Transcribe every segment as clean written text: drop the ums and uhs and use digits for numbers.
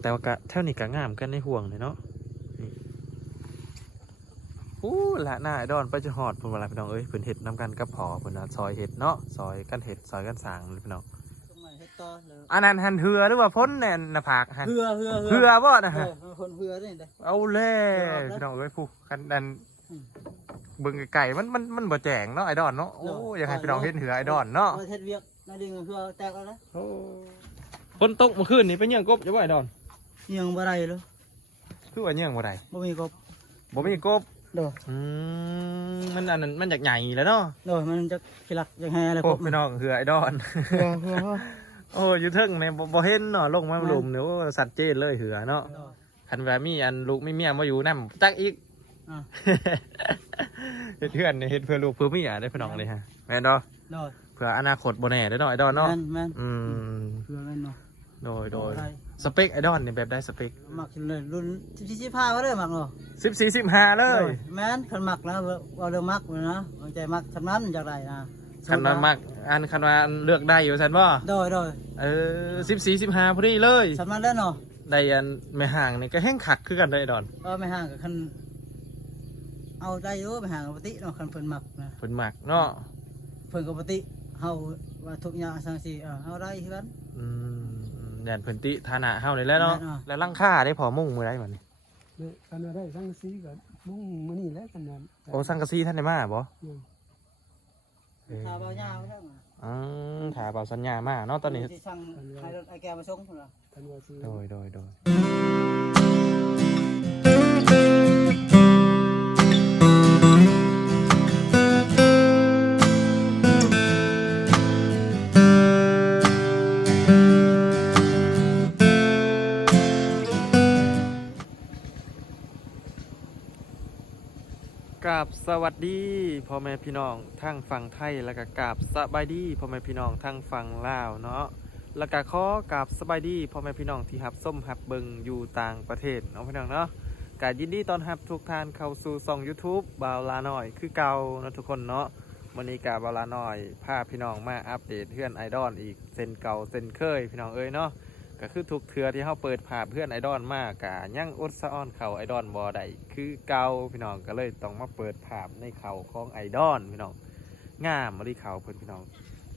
แต่ว่ากะเท่านี้กะงามกันในห่วงเลยเนาะนี่ละหน้าไอดอนไปจะหอดเพิ่นว่าล่ะพี่น้องเอ้ยเพิ่นเฮ็ดนำกันกับพ่อเพิ่นน่ะซอยเฮ็ดเนาะซอยกันเฮ็ดซอยกันสร้างเลยพี่น้องอันนั้นหันเหือหรือว่าพ้นแน่นหน้าผากหันเหือบ่นะฮะคนเหือนี่เด้เอาแล้วพี่น้องเอ้ยผู้กันดันเบิ่งไก่มันบ่แจ้งเนาะไอดอนเนาะโอ้อยากให้พี่น้องเห็นเหือไอดอนเนาะเฮ็ดเวียกนั่นดึงเหือแตกแล้วนะฝนตกเมื่อคืนนี่เป็นเยี่ยงกบจะบ่ไอดอนยังบ่ได้เลยคือว่าเยี่ยงบ่ได้บ่มีกบโดมันอันนั้นมันอยากใหญ่แล้วเนาะโดมันจะขี้ลักอยากแห่อะไรพวกพี่น้องเหือไอดอนโอ้อยู่เทิงในบ่เห็นเนาะลงมาหลุมเนาะสัตว์เจนเลยเหือเนาะคันว่ามีอันลูกไม่เมียมาอยู่นำจักอีกเฮ็ดเพื่อนเฮ็ดเพื่อลูกเพื่อเมียได้พี่น้องเลยฮะแม่นเนาะเพื่ออนาคตบ่แน่ได้เนาะไอดอนเนาะแม่นเพื่อแม่นเนาะโดยสเปคไอดอนนี่แบบได้สเปคมักเลยรุ่น15ก็ได้มักเนาะ14 15เลยแม่นคันมักนะว่าเรื่องมักเลยนะใจมักสำนั้นจากใดนะคันว่ามักคันว่าเลือกได้อยู่ซั่นบ่โดย14 15พอดีเลยสำนั้นแล้วเนาะได้อันแม่ห่างนี่ก็แห้งขัดคือกันได้ดอนแม่ห่างกับคันเอาได้อยู่แม่ห่างกับปกติเนาะคันเพิ่นมักนะเพิ่นมักเนาะเพิ่นกับปกติเฮาว่าทุกอย่างสังสีเฮาได้คือกันแดนเพิ่นติฐานะเฮานี่แหละเนาะแล้วลังค่าได้พอมุ่งมื้อใดบัดนี้กันได้สังสีก็มุ่งมื้อนี้แล้วกันนั้นโอ้สังกะสีท่านได้มาบ่ถ้าเบาหญ้าแล้วถ้าเบาสัญญามาเนาะตอนนี้สิสั่งให้รถไอ้แกมาส่งพุ่นล่ะโดยกราบสวัสดีพ่อแม่พี่น้องทั้งฝั่งไทยแล้วก็กราบสบายดีพ่อแม่พี่น้องทั้งฝั่งลาวเนาะแล้วก็ขอกราบสบายดีพ่อแม่พี่น้องที่รับส้มรับเบิงอยู่ต่างประเทศเนาะพี่น้องเนาะก็ยินดีต้อนรับทุกท่านเข้าสู่ช่อง YouTube บ่าวลาหน่อยคือเก่านะทุกคนเนาะวันนี้ก็บ่าวลาหน่อยพาพี่น้องมาอัปเดตเพื่อนไอดอลอีกเส้นเก่าเส้นเคยพี่น้องเอ้ยเนาะก็คือทุกเทือที่เขาเปิดภาพเพื่อนไอดอลมากกะยังอดสะอ้อนเข่าไอดอลบอได้คือเก่าพี่น้องก็เลยต้องมาเปิดภาพในเข่าของไอดอลพี่น้องงามมาดิเข่าเพื่อนพี่น้อง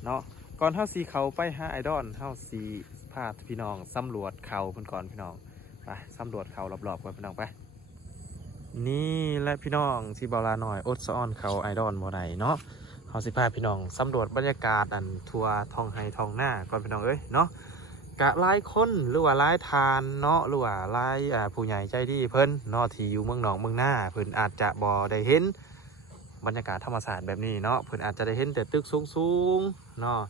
เนาะก่อนเท่าสีเขาไปหาไอดอลเท่าสีพาพี่น้องสำรวจเข่าเพื่อนก่อนพี่น้องไปสำรวจเข่ารอบๆกันพี่น้องไปนี่และพี่น้องที่บอลาหน่อยอดสะอ้อนเข่าไอดอลบอได้เนาะเขาสิพาพี่น้องสำรวจบรรยากาศอันทัวร์ทองไฮทองหน้าก่อนพี่น้องเอ้ยเนาะกะหลายคนหรือว่าหลายทานเนาะหรือว่าหลายผู้ใหญ่ใจดีเพิ่นเนาะที่อยู่เมืองหนองเมืองหน้าเพิ่นอาจจะบ่ได้เห็นบรรยากาศธรรมศาสตร์แบบนี้เนาะเพิ่นอาจจะได้เห็นแต่ตึกสูงเนาะ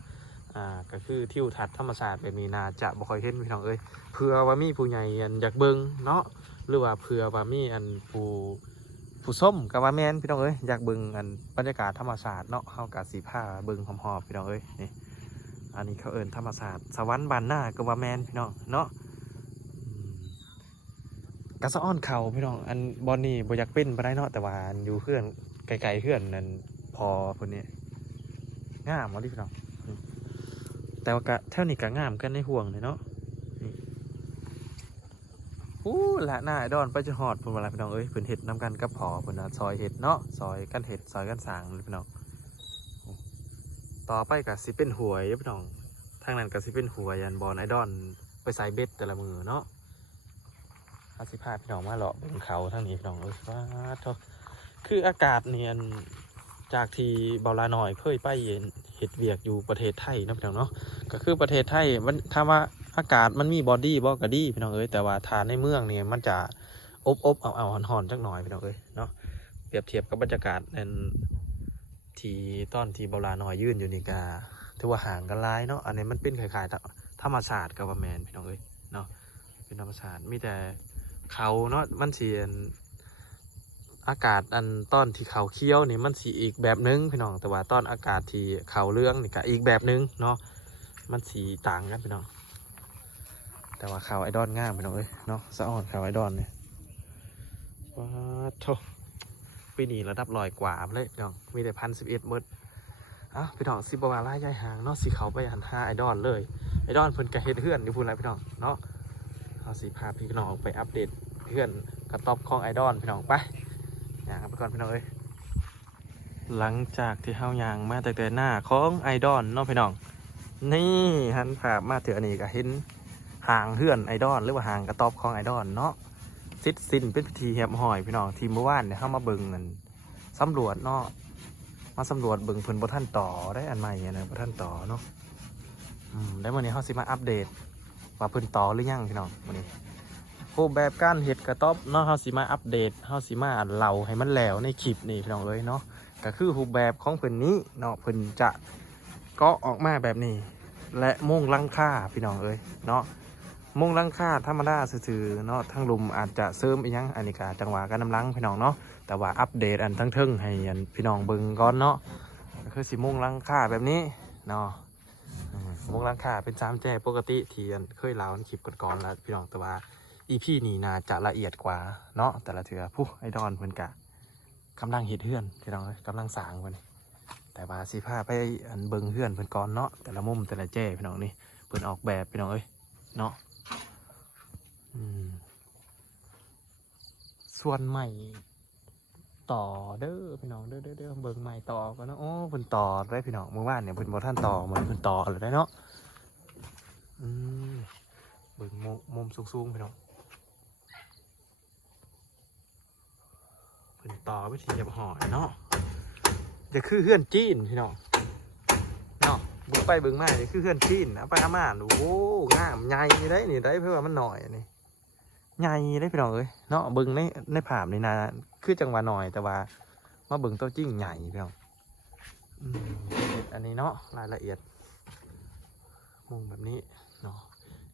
ก็คือทิวทัศน์ธรรมศาสตร์แบบนี้น่าจะบ่ค่อยเห็นพี่น้องเอ้ยเผื่อว่ามีผู้ใหญ่อยากเบิ่งเนาะหรือว่าเผื่อว่ามีผู้ส้มกับว่าแม่นพี่น้องเอ้ยอยากเบิ่งบรรยากาศธรรมศาสตร์เนาะเฮาก็สิพาเบิ่งหอมๆพี่น้องเอ้ยนี่อันนี้เขาเอิ้นธรรมศาสตร์สวรรค์บานหน้ากับว่าแมนพี่น้องเนาะกระสะอ้อนเขาพี่น้องอันบอลนี่บ่อยากเป็นไปได้เนาะแต่ว่าอยู่เพื่อนไกลๆเพื่อนนั่นพอคนนี้งามมาดิพี่น้องแต่ว่ากะเท่านี้กะงามกันในห่วงเลยเนาะนี่ละหน้าไอดอนไปจะหอดเพิ่นว่าล่ะพี่น้องเอ้ยเพิ่นเฮ็ดนำกันกับพ่อเพิ่นน่ะซอยเฮ็ดเนาะซอยกันเฮ็ดซอยกันสร้างเลยพี่น้องต่อไปก็สิเป็นหวยพี่น้องทางนั้นก็สิเป็นหวยยันบอลไอดอนไปใส่เบ็ดแต่ละมือเนาะอาสิพาพี่น้องมาเลาะบนเขาทางนี้พี่น้องว้าทคืออากาศเนี่ยจากที่บาลาหน่อยเคยไปเห็ดเวียกอยู่ประเทศไทยนะพี่น้องเนาะก็คือประเทศไทยมันคำว่าอากาศมันมีบอดี้บอกกะดี้พี่น้องเอ้ยแต่ว่าทานในเมืองเนี่ยมันจะอบเอาห่อนๆจักหน่อยพี่น้องเอ้ยเนาะเปรียบเทียบกับบรรยากาศในที่ตอนที่บาลาหน่อยยื่นอยู่นี่กาถือว่าห่างกันหลายเนาะอันนี้มันเป็นคล้ายๆธรรมชาติกับว่าแมนพี่น้องเอ้ยเนาะเป็นธรรมชาติมีแต่เขาเนาะมันเสียนอากาศตอนที่เขาเคี้ยวนี่มันสีอีกแบบนึงพี่น้องแต่ว่าตอนอากาศที่เขาเรื่องนี่ก็อีกแบบนึงเนาะมันสีต่างกันพี่น้องแต่ว่าเขาไอดอนง่ามพี่น้องเอ้ยเนาะสะอ่อนเขาไอดอนเนี่ยว้าโธ่ปีนี้ระดับ100 กว่าเลยพี่น้องมีแต่1,011เบิดพี่น้องสิบวาล่าใหญ่ห่างเนาะสิเขาไปหัน5ไอดอลเลยไอดอลเพิ่นกระเฮ็ดเฮือนอยู่พูดอะไรพี่น้องเนาะ เอาสิพาพี่น้องไปอัปเดตเพื่อนกระต๊อบของไอดอลพี่น้องไปย่างไปก่อนพี่น้องเอ้ยหลังจากที่เฮาย่างมาแต่หน้าของไอดอลเนาะพี่น้องนี่หันภาพมาเถอะนี่ก็เห็นห่างเพื่อนไอดอลหรือว่าห่างกระต๊อบของไอดอลเนาะสิ้นเป็นพิธีเหียบหอยพี่น้องทีมเมื่อวานเนี่ยเข้ามาเบิ่งกันสำรวจเนาะมาสำรวจเบิ่งเพิ่นบ่ทันต่อได้อันใหม่นะบ่ทันต่อเนาะแล้ววันนี้เขาสิมาอัปเดตว่าเพิ่นต่อหรือยังพี่น้องวันนี้รูปแบบการเฮ็ดกระต๊อบเนาะเขาสิมาอัปเดตเขาสิมาเล่าให้มันแล้วในคลิปนี่พี่น้องเลยเนาะก็คือรูปแบบของเพิ่นนี้เนาะเพิ่นจะเกาะออกมาแบบนี้และมุงหลังคาพี่น้องเอ้ยเนาะมุงหลังคาธรรมดาซื่อๆเนาะทั้งลุมอาจจะเสริมอีกยังอันนี้ก็จังหวะการนำลังพี่น้องเนาะแต่ว่าอัปเดตอันทั้งทึ่งให้พี่น้องเบิ่งก่อนเนาะก็คือสิมุงหลังคาแบบนี้เนาะมุงหลังคาเป็น3 แจ้ปกติที่เคยเล่าในคลิปก่อนๆแล้วพี่น้องแต่ว่า EP นี้น่าจะละเอียดกว่าเนาะแต่ละเถื่อผู้ไอดอลเพิ่นกะกำลังเฮ็ดเฮือนพี่น้องกำลังสร้างเพิ่นแต่ว่าสิพาไปเบิ่งเฮือนเพิ่นก่อนเนาะแต่ละมุมแต่ละแจ้พี่น้องนี่เพิ่นออกแบบพี่น้องเอ้ยเนาะส่วนใหม่ต่อเด้อพี่น้องเด้อเบิ่งใหม่ต่อกันเนาะโอ้เพิ่นต่อได้พี่น้องเมื่อวานเนี่ยเพิ่นบ่ทันต่อเหมือนเพิ่นต่อเลยได้เนาะเบิ่งมุมสูงๆพี่น้องเพิ่นต่อวิธีจะห่อเนาะจะคือเฮือนจีนพี่น้องเนาะเบิ่งไปเบิ่งมาจะคือเฮือนจีนนะไปอาม่าโอ้โหงามใหญ่ได้นี่ได้เพื่อว่ามันหน่อยนี่ใหญ่ได้พี่น้องเอ้ยเนาะเบิ่งในภาพนี่นะคือจังหวะหน่อยแต่ว่ามาเบิ่งตัวจริงใหญ่พี่น้องอันนี้เนาะรายละเอียดมุมแบบนี้เนาะ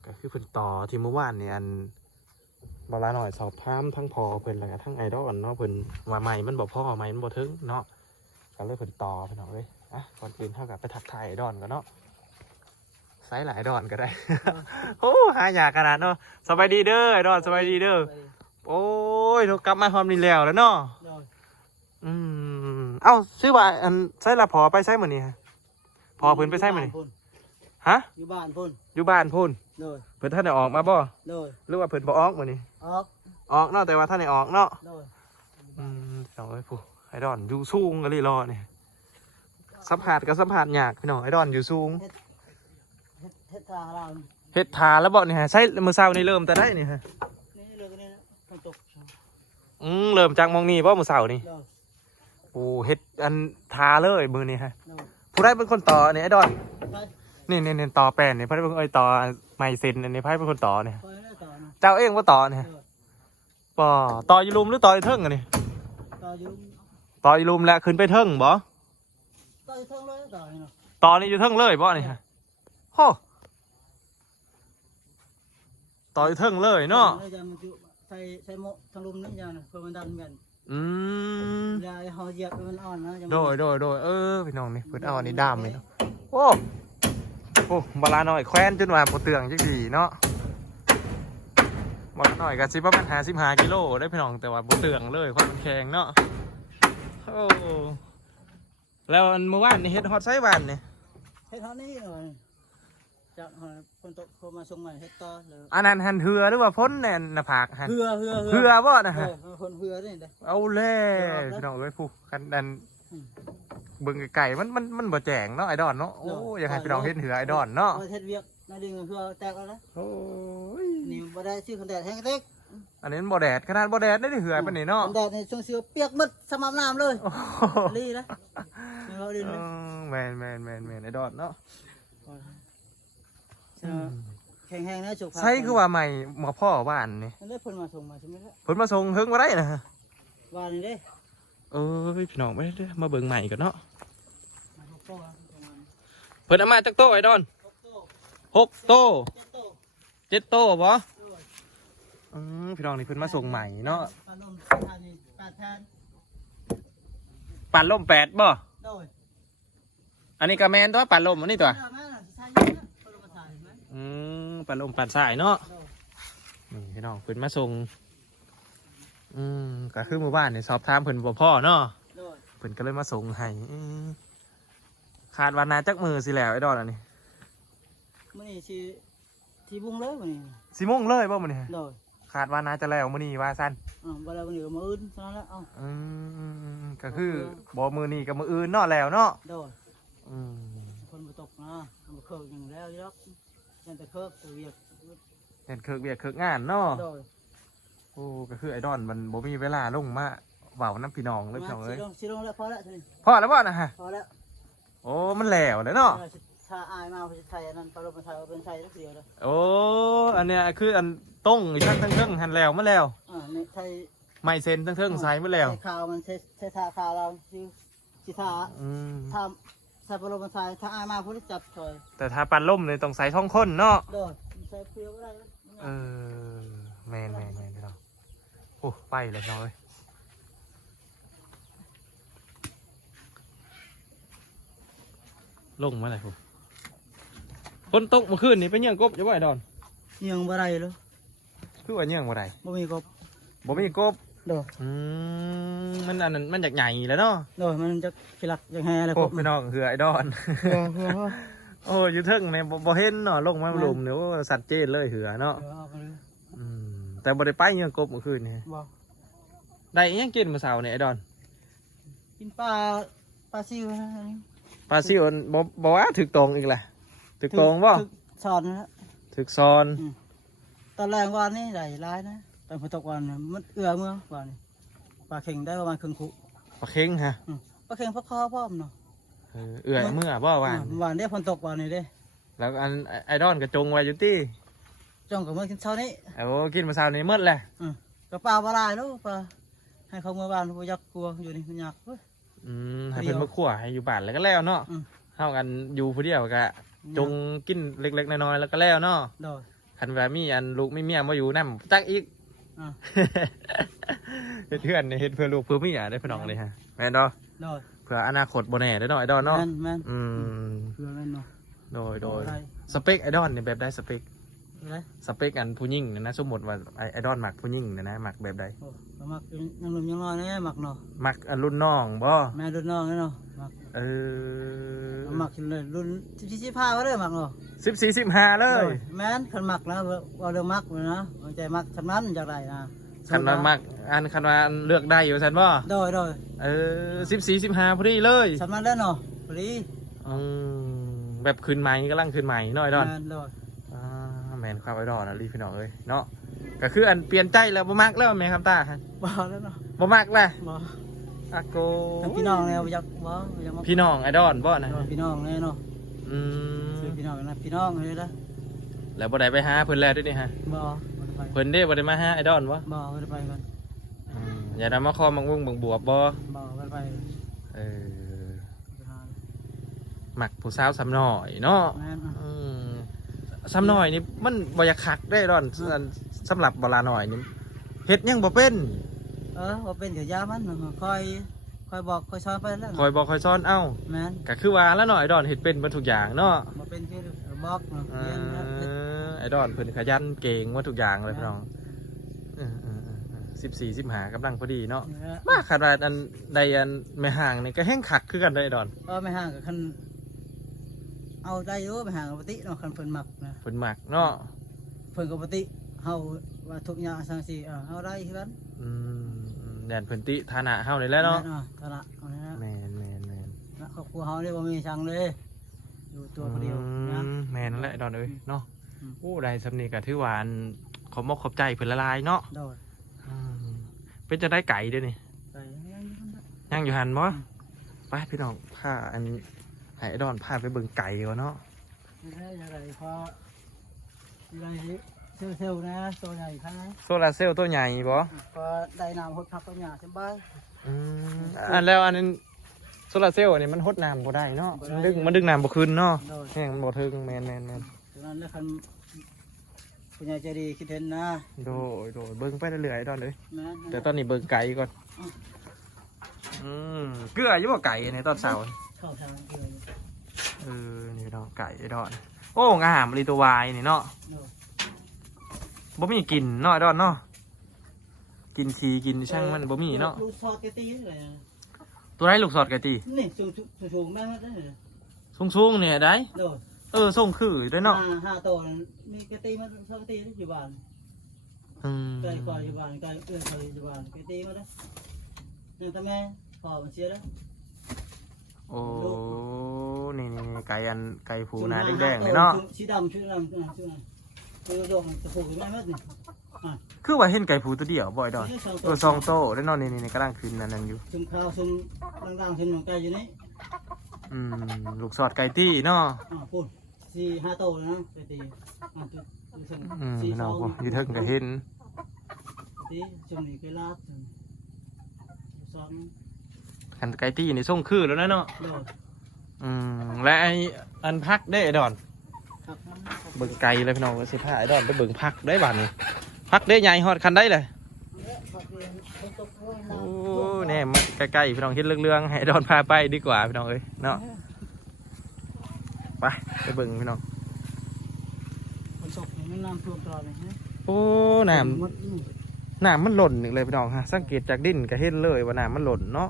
ก็คือเพิ่นต่อที่เมื่อวานเนี่ยบาลาหน่อยสอบถามทั้งพอเพิ่นแล้วก็ทั้งไอดอลเนาะเพิ่นว่าใหม่มันบ่พอใหม่มันบ่ถึงเนาะก็เลยเพิ่นต่อพี่น้องเอ้ยก่อนอื่นเท่ากับไปทักทายไอดอลกันเนาะไซส์หลายไอดอลก็ได้ โอ้หายากขนาดเนาะสบายดีเด้อไอดอลสบายดีเด้อโอ้ยเรากลับมาฮอมนี่แล้วเนาะเอ้าซื้อว่าไซส์ละพอไปไซส์เหมือนนี่ฮะพอเพิ่นไปไซส์เหมือนนี่ฮะอยู่บ้านพุ่นเพิ่นท่านได้ออกมาบ่หรือว่าเพิ่นบ่ออกมื้อนี้ออกเนาะแต่ว่าท่านได้ออกเนาะสองผู้ไอดอลอยู่สูงก็เลยรอเนี่ยสัมผัสกับสัมผัสยากพี่น้องไอดอลอยู่สูงเฮ็ดทางเราเฮ็ดทาแล้วบ่เนี่ยใช้มื้อเช้านี่เริ่มแต่ได้นี่ฮะนี่เริ่มนี่ฝนตกเริ่มจากมองนี่บ่มื้อเช้านี่โอ้เฮ็ดทาเลยมื้อนี้ฮะผู้ใดเป็นคนต่อเนี่ยไอดอลนี่ต่อแป้นเนี่ยไพ่เป็นต่อไมเซนอันนี้ไพ่เป็นคนต่อเนี่ยเจ้าเองว่าต่อเนี่ยป่อต่อยูรุมหรือต่อยูเทิงอันนี้ต่อยูรุมแล้วขึ้นไปเทิงบ่ต่อยูเทิงเลยต่อนี่ยูเทิงเลยบ่นี่ฮะโหต่อยูเทิงเลยเนาะใส่โมทางลุมนี่ยังเพื่อมันดันกันยาหอเหยียบมันอ่อนนะโดยพี่น้องนี่เพิ่นเอาอันนี้ดามเลยโอ้บาลาหน่อยแคว้นจนว่าปวดเตืองจังดีเนาะบาลาหน่อยกับประมาณ55 กิโลได้พี่น้องแต่ว่าปวดเตืองเลยความแข็งเนาะโอ้แล้วเมื่อวานนี่เฮ็ดฮอตไซส์วันนี่เฮ็ดฮอตนี่หน่อยจากคนตกโทรมาส่งมาเฮ็ดต่อเลยอันนั้นหันเหือหรือว่าพ้นเนี่ยหน้าผากฮะเหือบ่นะฮะคนเหือนี่เด้เอาเล่พี่น้องเอ้ยผู้กันดันเบิ่งไก่มันบ่แจ้งเนาะไอดอลเนาะโอ้อยากให้พี่น้องเห็นเหือไอดอลเนาะเฮ็ดเวียกน่าดึงเหือแตกแล้วนะโอ้ยนี่บ่ได้ชื่อคนแดดแห้งเต็กอันนี้บ่แดดขนาดบ่แดดได้เหือปานนี้เนาะแดดในช่วงเสือเปียกหมดสม่ำน้ำเลยลีนะแมนไอดอลเนาะแข็งๆนะจุกใช่คือว่าใหม่หมอพ่อบ้านนี่ได้ผลมาส่งมาใช่ไหมล่ะผลมาส่งเฮิงมาได้นะว่านี่เด้พี่น้องไม่ได้มาเบิ่งใหม่กันเนาะเพิ่นเอามาจากโต๊ะไอดอน6 โต๊ะ7 โต๊ะบ่พี่น้องนี่เพิ่นมาส่งใหม่เนาะปั่นลม8บ่อันนี้กระแมนตัวปั่นลมอันนี้ตัวปั่นลมปั่นสายเนาะนี่พี่น้องเพิ่นมาส่งก็คือหมู่บ้านนี่สอบถามเพิ่นบ่พ่อเนาะเพิ่นก็เลยมาส่งให้ขาดวันนาจักมือสิแล้วไอ้ดอนอันนี้มื้อนี้สิ ที่บุ้งเลยวันนี้ 4 โมงเลยบ่มื้อนี้ โดย ขาดว่าน่าจะแล้วมื้อนี้ว่าซั่น เวลาวันนี้ก็มาอื่นเท่านั้นแล้วเอา ก็คือบ่มื้อนี้กับมื้ออื่นเนาะแล้วเนาะ โดย อืม คนมาตกนะมาเคิร์กอย่างแล้วยักยันแต่เคิร์กตัวเวียก เห็นเคิกเวียกเคิกงานเนาะ โดย โอ้ก็คือไอดอนมันบ่มีเวลาลงมาเว้าน้ำพี่น้องเลยพี่น้องเอ้ย ชิลงแล้วพอแล้วทีนี้ พอแล้วบ่นะฮะ พอแล้ว โอ้มันแล้วเลยเนาะ ถ้าอายมาไทยนั่นปลาลมไทยเป็นไทยสักเดียวเลย โอ้อันเนี้ยคืออันต้งอีกทั้งเทิงหันแล้วมาแล้ว ในไทย ไม่เซ็นทั้งเทิงใส่มาแล้ว ใช้ข่าวมันใช้ท่าข่าวเราที่ท่า อืม ถ้าใส่ปลาลมไทยถ้าอายมาผู้ที่จับถอย แต่ถ้าปันล่มเลยต้องใส่ท้องคนเนาะ โดยใส่เปรี้ยวก็ได้ เออแมนพี่น้องโอ้ไปเลยน้อยลงมาเลยผมคนตกเมื่อคืนนี่เป็นยังกบจะไหวดอน ยังบ่ได้เลย คือว่ายังบ่ได้ บ่มีกบ บ่มีกบ โดย มันอันนั้นมันจากใหญ่แล้วเนาะ โดยมันจะขลักยังไงอะไร โอ้พี่น้องเหือไอดอน โอ้อยูเทิงเนี่ยบ่เห็นเนาะลงมาหลุมเนี่ยโอ้สัตว์เจนเลยเหือเนาะแต่บ่ได้ไปยังกบเมื่อคืนนี่ บ่ ได้อิหยังกินเมื่อเช้าเนี่ยไอดอน กินปลาซิวนะ ปลาซิวบ่ว่าถึกตรงอีกแหละถึกตรงบ่ สอนนะ ถึกซอน ตอนแรกวันนี้ได้ร้ายนะตอนฝนตกวันมันเมื่อวันนี้ปลาเข่งได้ประมาณครึ่งคุ ปลาเค็งฮะ ปลาเข่งพวกคอพ่อมเนาะ เอื่อยเมื่อบ่วาน วันนี้ฝนตกวันนี้เด้ แล้วอันไอดอนกระจงไว้อยู่ที่ จ้องกับเมื่อกินเช้านี้ โอ้กินเมื่อเช้านี้หมดแหละ กระปลาปลาแล้วปลาให้เขาเมื่อวานผู้ยักกลัวอยู่นี่มันยากเว้ย ให้เพิ่นมาขั่วให้อยู่บ้านแล้วก็แล้วเนาะเฮากันอยู่ผู้เดียวก็จงกินเล็กๆน้อยๆแล้วก็แล้วเนาะ โดย คันว่ามีอันลูกมีเมียมาอยู่นำจักอีก เฮ็ดเพื่อนเฮ็ดเพื่อลูกเพื่อเมียได้พี่น้องเลยฮะแม่นเนาะ โดย เพื่ออนาคตบ่แน่เด้อเนาะไอดอลเนาะ แม่น เ เพื่อแม่นเนาะ โดยสเปคไอดอลนี่แบบได้สเปค อะไร สเปคอันผู้หญิงเนี่ยนะสมมติว่าไอดอลมักผู้หญิงเนี่ยนะมักแบบใด โอ้มักยังหนุ่มยังน้อยเนี่ยมักเนาะ มักอันรุ่นน้องบ่ แม่รุ่นน้องเนาะมัก เออ มักเลยรุ่น14-15ก็ได้มักเนาะ 14-15เลย แม่นคันมักนะว่าเรื่องมักเลยนะใจมักคันนั้นจากไรนะ คันว่ามักคันว่าเลือกได้อยู่ซั่นบ่ โดย 14-15พอดีเลย สำนักแล้วเนาะพอดี แบบขึ้นใหม่กำลังขึ้นใหม่เนาะไอดอล แม่นโดย แมนครับไอดอลนะรีพี่น้องเอ้ยเนาะก็คืออันเปลี่ยนใจแล้วบ่มักแล้วแม่ครับตาฮะ บ่แล้วเนาะ บ่มักแล้ว บ่ อาโก ทั้งพี่น้องแล้วอยากบ่อยากมา พี่น้องไอดอลบ่นะ พี่น้องเลยเนาะ อืม ซื้อพี่น้องนะพี่น้องเลยนะ แล้วบ่ได้ไปหาเพิ่นแล้วด้วยนี่ฮะ บ่ได้ไป เพิ่นเด้บ่ได้มาหาไอดอลบ่ บ่ได้ไปกัน อย่าได้มาคอมังวงบังบวบบ่ บ่ได้ไป เออมักผู้สาวซ้ำน้อยเนาะ แม่น ซ้ำน้อยนี่มันบ่อยากคักได้ดอนสำหรับเวลาน้อยนี่เฮ็ดหยังบ่เป็น ว่าเป็นเดี๋ยวยามันคอยบอกคอยสอนไปแล้ว คอยบอกคอยสอนเอ้า แม่น ก็คือว่าแล้วหน่อยดอนเฮ็ดเป็นเบิดทุกอย่างเนาะ บ่เป็นคือบอกเรียน ไอ้ดอนเพิ่นขยันเก่งว่าทุกอย่างเลยพี่น้อง14-15กำลังพอดีเนาะมาขนาดอันใดอันไม่ห่างนี่ก็แห้งคักคือกันได้ไอ้ดอน ไม่ห่างกับคันเอาได้อยู่ไม่ห่างกับปกติเนาะคันเพิ่นมักนะ เพิ่นมักเนาะ เพิ่นกับปกติเฮาว่าทุกอย่างสังสีเฮาได้คือกัน แดนเพิ่นติฐานะเฮานี่แหละเนาะ ตลาดเอาเนี่ยนะ แม่น ครอบครัวเฮานี่บ่มีช่างเลยอยู่ตัวคนเดียวนะ แม่นนั่นแหละไอ้ดอนเอ้ยเนาะ อืม โอ้ได้สำนี้ก็ถือว่าอันขอบมกขอบใจเพิ่นละลายเนาะ โดย เป็นจะได้ไก่เด้อนี่ ไปยังอยู่นั่นแหละ ย่างอยู่หันบ่ไปพี่น้องพาอันให้ไอ้ดอนพาไปเบิ่งไก่ก่อนเนาะ ไม่ได้อะไรพออะไรเซลล์นะตัวใหญ่ครับ โซลาร์เซลล์ตัวใหญ่บ่ พอได้น้ำหดพักตัวใหญ่สบาย แล้วอันนั้นโซลาร์เซลล์อันนี้มันหดน้ำบ่ได้เนาะ บ่ได้ มันดึงน้ำบ่ขึ้นเนาะ โดย แห้งมันบ่ถึงแม่น ฉะนั้นแล้วคันผู้ใหญ่ใจดีคิดเห็นนะ โดยเบิ่งไปเรื่อยๆตอนนี้ แม่ แต่ตอนนี้เบิ่งไก่ก่อนเกลืออยู่บ่ไก่ในตอนเช้า เข้าทางเดียว นี่ดอกไก่ไอ้ดอนโอ้งามรีตัววายนี่เนาะ โดย บ่มีกลิ่นเนาะไอ้ดอนเนาะกินขี้กินช่างมันบ่มีเนาะ ลูกซอดแกตีเลย ตัวไหนลูกสอดไก่ตี นี่สูงแม่มาได้เลย สูงๆเนี่ยได้ โดย ส่งคือด้วยเนาะ ห้าตัวมีกะตีมันสักตีอยู่บ้านไก่ก่อนอยู่บ้านไก่เอื้อนเขาอยู่บ้านกะตีมาแล้วนี่ทำไมพอมันเสียแล้ว โอ้นี่ไก่ไก่ผูนาแดงๆเลยเนาะ สีดำชื่อดำชื่อคือโดนจะผูกไม่แม่นี่ คือว่าเห็นไก่ผูตัวเดียวบ่อยดอนซองโตได้เนาะนี่กำลังขึ้นนั่นอยู่ ซุ่มข้าวซุ่มดังๆซุ่มหนองไก่อยู่นี่ ลูกสอดไก่ตี้เนาะ พูด4-5ตัวนะไปตีพี่น้องอยู่เทิงก็เห็น ตีซุ่มนี่ไปลาดซ้อม คันไก่ตี้นี่ส่งคือแล้วนะเนาะ โดด และอันพักได้ดอน ครับ เบิ่งไก่เลยพี่น้องสิพาไอ้ดอนไปเบิ่งพักได้บ้านนี้พักได้ใหญ่ฮอดคันได้เลยโอ้แน่มาใกล้ๆพี่น้องเห็นเรื่องๆให้ดอนพาไปดีกว่าพี่น้องเอ้ยเนาะไปเบิ่งพี่น้อง คนตกมันน้ำท่วมตลอดเลย โอ้น้ำมันหล่นอีกเลยพี่น้องฮะสังเกตจากดินก็เห็นเลยว่าน้ำมันหล่นเนาะ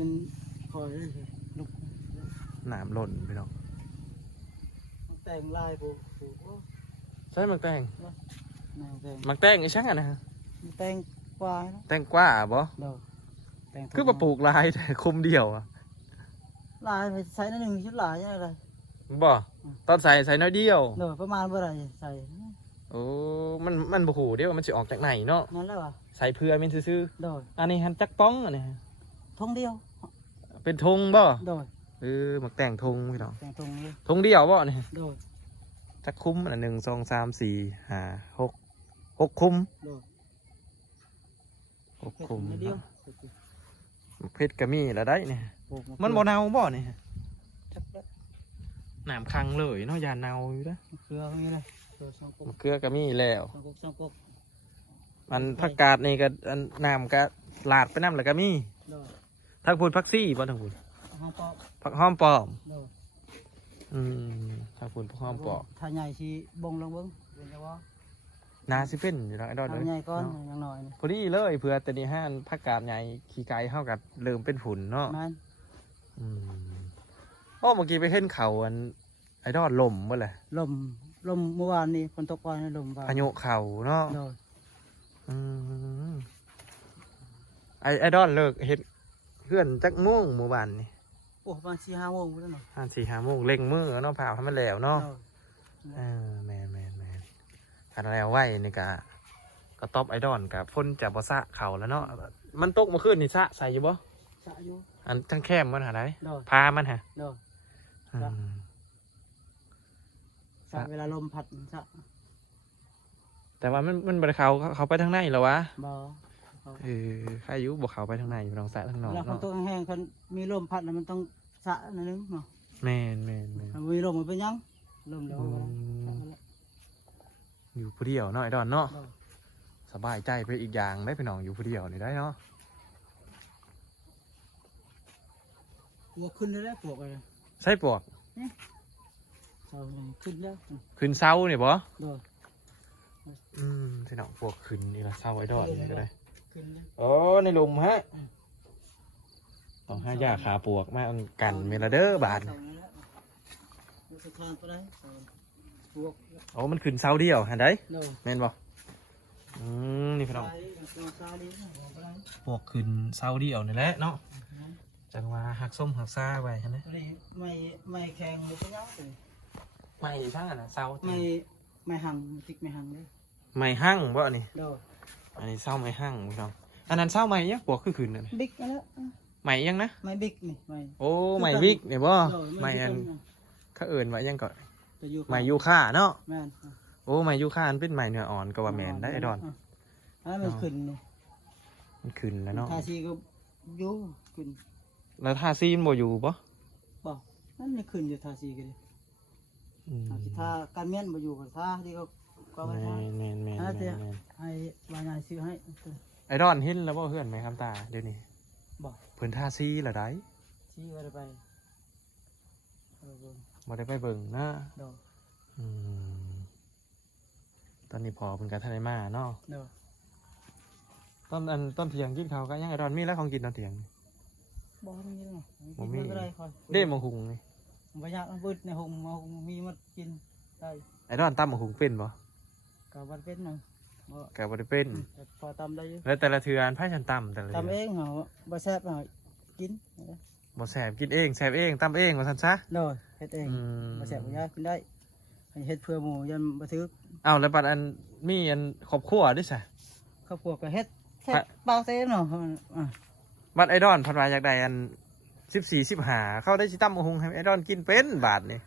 มันคอยเลยลุก น้ำหล่นพี่น้อง แต่งลายปู ใช่มักแตง แต่ง มักแตงไอ้ช่างอะนะ แต่งกวา แตงกว่าบ่ แต่ง คือมาปลูกลายแต่คุมเดียวอะ ลายไปใส่นิดนึงชุดลายอะไร บ่ตอนใส่น้อยเดียว เดี๋ยวประมาณเมื่อไรใส่ โอ้มันบ่ฮู้เดี๋ยวมันสิออกจากไหนเนาะ นั่นแล้วอ่ะ ใส่เพื่อมินซื่อ โดย ๆอันนี้หันจักป้องอันนี้ ทงเดียว เป็นธงบ่ โดย มักแต่งธงพี่น้อง แต่งทงนี้ ธงเดียวบ่นี่ โดย จักคุ้มอัน1 2 3 4 5 6คุ้ม โดย 6คุ้ม เดียว เพชรก็มีแล้วได้นี่มันบ่เน่าบ่นี่น้ำคังเลยเนาะยาเน่าอยู่นะ เครือมีเลยตัวสองกบ มะเขือก็มีแล้ว สองกบ มันผักกาดนี่ก็น้ำก็ลาดไปน้ำแล้วก็มี โดย ทั้งพูนผักซี่บ่ทั้งพูน ห้องปอก ผักหอมปอม โดย ทั้งพูนผักหอมปอม ถ้าใหญ่ชีบงลงเบิ้งเป็นจะว่า นาสิเป็นอยู่แล้วไอ้ดอดเล ถ้าย ใหญ่ก้อนอย่างน้อย พอดีเลยเผื่อแต่นี่ห้านผักกาดใหญ่ขี้ไก่เข้ากับเริ่มเป็นผุนเนาะ นั่น โอ้เมื่อกี้ไปเห็นเขาอันไอ้ดอดลมบ่แหละ ลมเมื่อวานนี้ฝนตกก่อนลม พายุเขาเนาะ โดย ไอ้ดอนเลิกเห็ดเพื่อนจักโม่วงหมู่บ้านนี่ โอ้ประมาณ4-5 โมงแล้วเนาะ 4-5 โมงเล็งมือเนาะผ่าให้มันแล้วเนาะแม่นคันแล้วไว้นี่ก็ตอบไอ้ดอนกับพ่นจะบ่สะเขาแล้วเนาะมันตกมาขึ้นนี่สะใส่อยู่บ่ สะอยู่ อันทั้งแคมมันหาได้ โดย พามันฮะ โดยสะเวลาลมพัดสะ แต่ว่ามันบ่ได้เขาไปทางในเหรอวะ บ่ ใครอยู่บ่เขาไปทางในอยู่ทางสะทางน เว อก ลาฝน เนาะ ตกแห้งๆคันมีลมพัดแล้วมันต้องสะนั่นนึงเนาะ แม่น ถ้ามีลมมันเป็นยังลมเดี๋ยว อยู่ผู้เดียวเนาะไอ้ดอนเนาะสบายใจไปอีกอย่างได้ไปน้องอยู่ผู้เดียวนี่ได้เนาะ ปวกขึ้นแล้วปวกอะไร ใส่ปลวก ขึ้นแล้ว ขึ้นเสาเนี่ยบ่ โดย พี่น้องปลวกขึ้นนี่ละเสาไอ้ดอนนี่ก็ได้ ขึ้นแล้ว โอ้ในหลุมฮะต้องหายาขาปลวกมากันเมลาเดอร์บาท สะพานไปได้ปวก โอ้มันขึ้นเสาเดียวหันได้ โดย แม่นบ่นี่พี่น้องปลวกขึ้นเสาเดียวนี่แหละเนาะจังว่าหักส้มหักซ่าไว้ฮะนะ ไม่แข็งหรือเป็นยัง ไม่ช่างอ่ะนะเสา ไม่หังติกไม่หังเลย ไม่หั่งบ่อันนี้ โดย อันนี้เสาไม่หั่งพี่น้องอันนั้นเสาไม่ยังปลวกคือขึ้นนั่น บิ๊กแล้ว ไม่ยังนะ ไม่บิ๊กนี่ไม่ โอ้ไม่วิกเนี่ยบ่ไม่อันเขาเอิ้นว่ายังก็ไม่ยูค่าเนาะ แม่น โอ้ไม่ยูค่ามันเป็นไม่เนื้ออ่อนก็ว่าแม่นได้ไอ้ดอน อันนั้นมันขึ้นนี่ มันขึ้นแล้วเนาะ ทาชีก็อยู่ขึ้น แล้วทาซีนบ่อยู่บ่ บอกนั่นนี่ขึ้นอยู่ทาชีกันเลยถ้าการเมียนมาอยู่กับท่าที่ก็ไม่ท่า แม่น ให้วายนายซื้อให้ ไอ้ดอนเห็นแล้วบ่เพื่อนไหมคำตาเดี๋ยวนี้ บอก เพิ่นทาซีละได้ ชี้ว่าจะไป บ่ได้ไปเบิ่งนะ โด ตอนนี้พอเพิ่นก็ทันได้มาเนาะ โด ต้นเถียงกินข้าวก็ยังไอ้ดอนมีแล้วของกินตอนเถียง บอกนี่เนาะไม่ได้คอย เด้มังหุงนี่ บ่ยากมันบึดในหงมีมากินได้ ไอ้ดอนตำบักหุงเป็นบ่ ก็บ่เป็นเนาะบ่ ก็บ่ได้เป็น พอตำได้อยู่ แล้วแต่ละเทืออันไผฉันตำแต่ละเทื่ ตำเองเหรอบ่แซ่บเหรอกิน บ่แซ่บกินเองแซ่บเองตำเองว่าซั่นซะ โดยเฮ็ดเองบ่แซ่บบ่ยากกินได้เฮ็ดเพื่อหมู่ยันบ่ถึก อ้าวแล้วบัดอันมีอันครอบครัวด้วยซะ ครอบครัวก็เฮ็ดแค่เปล่าเต็มเนาะอ่ะ บัดไอ้ดอนเพันว่าอยากได้อัน14 15เข้าได้สิตำบักหุงให้ไอ้ดอนกินเป็นบาทนี่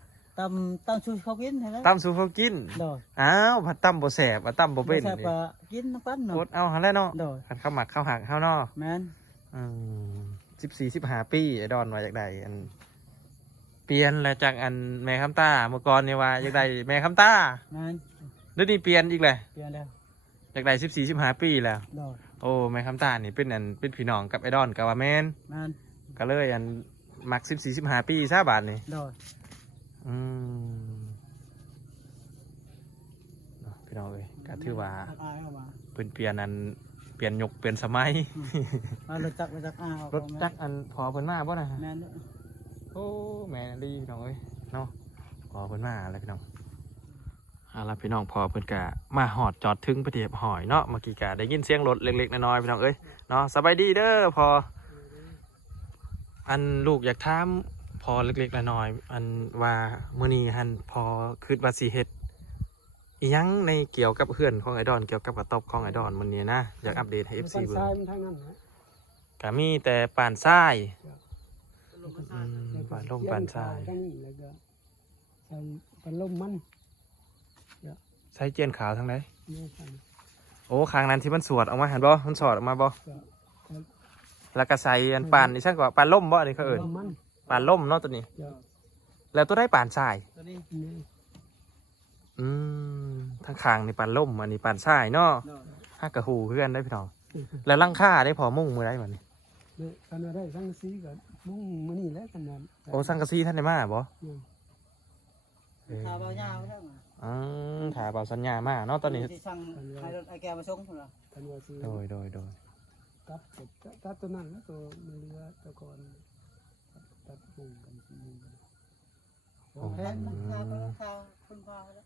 ตำชูเขากินใช่ไหม ตำสู่เขากิน โดย อ้าวผัดตำบ่แซ่บอ่ะตำบ่เป็น แซ่บ นี่ ก็กินน้ำปั้นเนาะ กดเอาหั่นแหละเนาะ โดย คันข้าวหมักข้าวหักข้าวเนาะ แม่น 14 15ปีไอ้ดอนว่าอยากได้อันเปลี่ยนแล้วจากอันแม่คำตาเมื่อก่อนนี่ว่าอยากได้แม่คำตา แม่น เดี๋ยวนี้เปลี่ยนอีกเลย เปลี่ยนแล้ว อยากได้14 15ปีแล้ว โดย โอ้แม่คำตานี่เป็นอันเป็นพี่น้องกับไอ้ดอนกับว่าแม่น แม่น ก็เลยอันมัก14 15ปีซะบาทนี่ โดย อืมเนาะพี่น้องเอ้ยก็ถือว่า อายเข้ามา เปลี่ยนอันเปลี่ยนยุคเปลี่ยนสมัย มารถจักรอ้าว รถจักรอันพอเพิ่นมาบ่นะ แม่น โอ้แม่ดีพี่น้องเอ้ยเนาะพอเพิ่นมาแล้วพี่น้องเอาล่ะพี่น้องพอเพิ่นก็มาหอดจอดถึงประเทศหอยเนาะเมื่อกี้ก็ได้ยินเสียงรถเล็กๆน้อยๆพี่น้องเอ้ยเนาะสบายดีเด้อพออันลูกอยากถามพอเล็กๆน้อยๆอันว่ามื้อนี้หันพอคิดว่าสิเฮ็ดอีหยังในเกี่ยวกับเพื่อนของไอดอนเกี่ยวกับกระต๊อบของไอดอนมื้อนี้นะอยากอัปเดตให้ FC เบิ่ง มันทั้งนั้นนะ ก็มีแต่ป่านทราย แล้วก็ ป่านลมป่านทราย ทั้งนี้แล้วก็ใส่ปันลมมัน ใช้เจียนขาวทั้งไหน เนี่ยใส่ โอ้คางนั้นที่มันสวดออกมาเห็นบ่มันสอดออกมาบ่แล้วก็ใส่อันป่านนี่ช่างกว่าป่านล่มบ่อันนี้เขาเอิ้น ลมมัน ป่านล่มเนาะตัวนี้ เดี๋ยว แล้วตัวได้ป่านทราย ตัวนี้ นี่ อืมทางคางนี่ป่านล่มอันนี้ป่านทรายเนาะ โดย ฮักกะฮูเพื่อนได้พี่น้องแล้วลังค่าได้พอมุ่งมือได้มันนี่ เนี่ยกันอะไรสังสีกับมุ้งมันนี่แหล้วกันนั้น โอ้สังกะสีท่านได้มาบ่ ทาเบาหญ้าไว้แล้ว ถ่าเบาสัญญามาเนาะตอนนี้ ที่สั่งให้รถไอ้แกมาส่งพุ่นล่ะ กันว่าสิ โดย ตัดตัดตัวนั้นแล้วตัวมันเหลือตัวก่อนตัดมุ้งกันมุ้งกัน แม่นทาก็ทาคุณพาแล้ว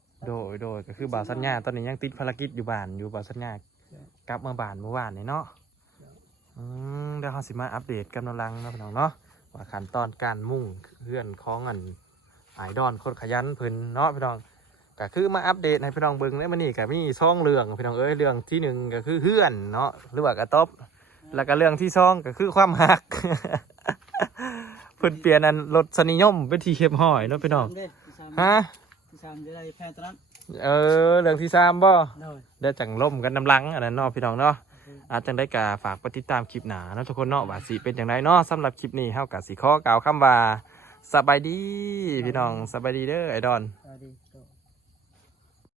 โดยก็คือบ่าวสัญญาตอนนี้ยังติดภารกิจอยู่บ้านอยู่บ่าวสัญญากลับมาบ้านเมื่อวานนี่เนาะเดี๋ยวเราสิมาอัปเดตกันกำลังเนาะพี่น้องเนาะว่าขั้นตอนการมุ่งเพื่อนของอันไอดอนโคตรขยันเพิ่นเนาะพี่น้องก็คือมาอัปเดตให้พี่น้องเบิ่งได้มื้อนี้ก็มี2เรื่องพี่น้องเอ้ยเรื่องที่1ก็คือเพื่อนเนาะหรือว่ากระต๊อบแล้วก็เรื่องที่2ก็คือความรัก เพิ่นเปลี่ยนอันรสนิยมเป็นที่เข็บห้อยเนาะพี่น้องฮะ ที่สามจะได้แพ้ตอนนั้น เรื่องที่3บ่ โดย ได้จังล่มกันน้ำลังอันนั้นเนาะพี่น้องเนาะอาจจังได้กาฝากไปติดตามคลิปหนาเนาะทุกคนเนาะว่าสิเป็นอย่างไรเนาะสำหรับคลิปนี้เฮากะสิขอกล่าวคำว่าสบายดีพี่น้องสบายดีเด้อไอดอน สวัสดี